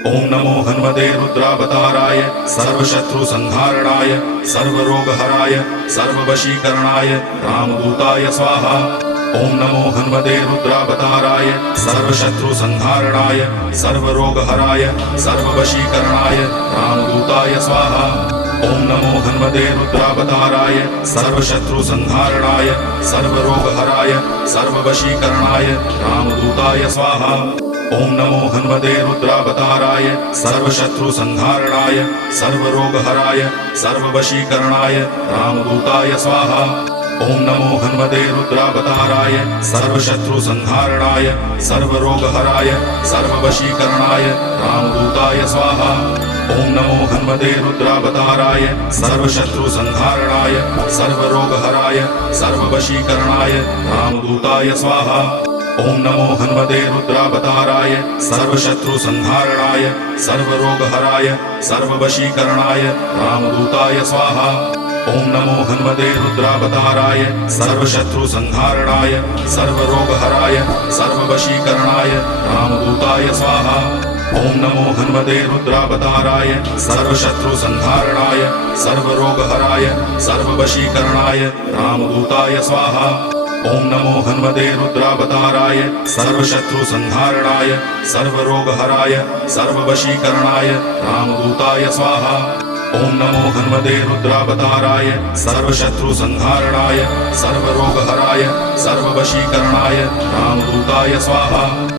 ओम नमो हनुमते रुद्रावताराय सर्वशत्रु संहारणाय सर्वरोगहराय सर्ववशीकरणाय रामदूताय स्वाहा। ओम नमो हनुमते रुद्रावताराय सर्वशत्रु संहारणाय सर्वरोगहराय सर्ववशीकरणाय रामदूताय स्वाहा। ओम नमो हनुमते रुद्रावताराय सर्वशत्रु संहारणाय सर्वरोगहराय सर्ववशीकरणाय रामदूताय स्वाहा। ओम नमो हनुमते रुद्रावताराय सर्वशत्रु संहारणाय सर्वरोगहराय सर्ववशीकरणाय रामदूताय स्वाहा। ओम नमो हनुमते रुद्रावताराय सर्वशत्रु संहारणाय सर्वरोगहराय सर्ववशीकरणाय रामदूताय स्वाहा। ओम नमो हनुमते रुद्रावताराय सर्वशत्रु संहारणाय सर्वरोगहराय सर्ववशीकरणाय रामदूताय स्वाहा। ओम नमो हनुमते रुद्रावताराय सर्वशत्रु संहारणाय सर्वरोगहराय सर्ववशीकरणाय रामदूताय स्वाहा। ओम नमो हनुमते रुद्रावताराय सर्वशत्रु संहारणाय सर्वरोगहराय सर्ववशीकरणाय रामदूताय स्वाहा। ओम नमो हनुमते रुद्रावताराय सर्वशत्रु संहारणाय सर्वरोगहराय सर्ववशीकरणाय रामदूताय स्वाहा। ओम नमो हनुमते रुद्रावताराय सर्वशत्रु संहारणाय सर्वरोगहराय सर्ववशीकरणाय रामदूताय स्वाहा। ओम नमो हनुमते रुद्रावताराय सर्वशत्रु संहारणाय सर्वरोगहराय सर्ववशीकरणाय रामदूताय स्वाहा।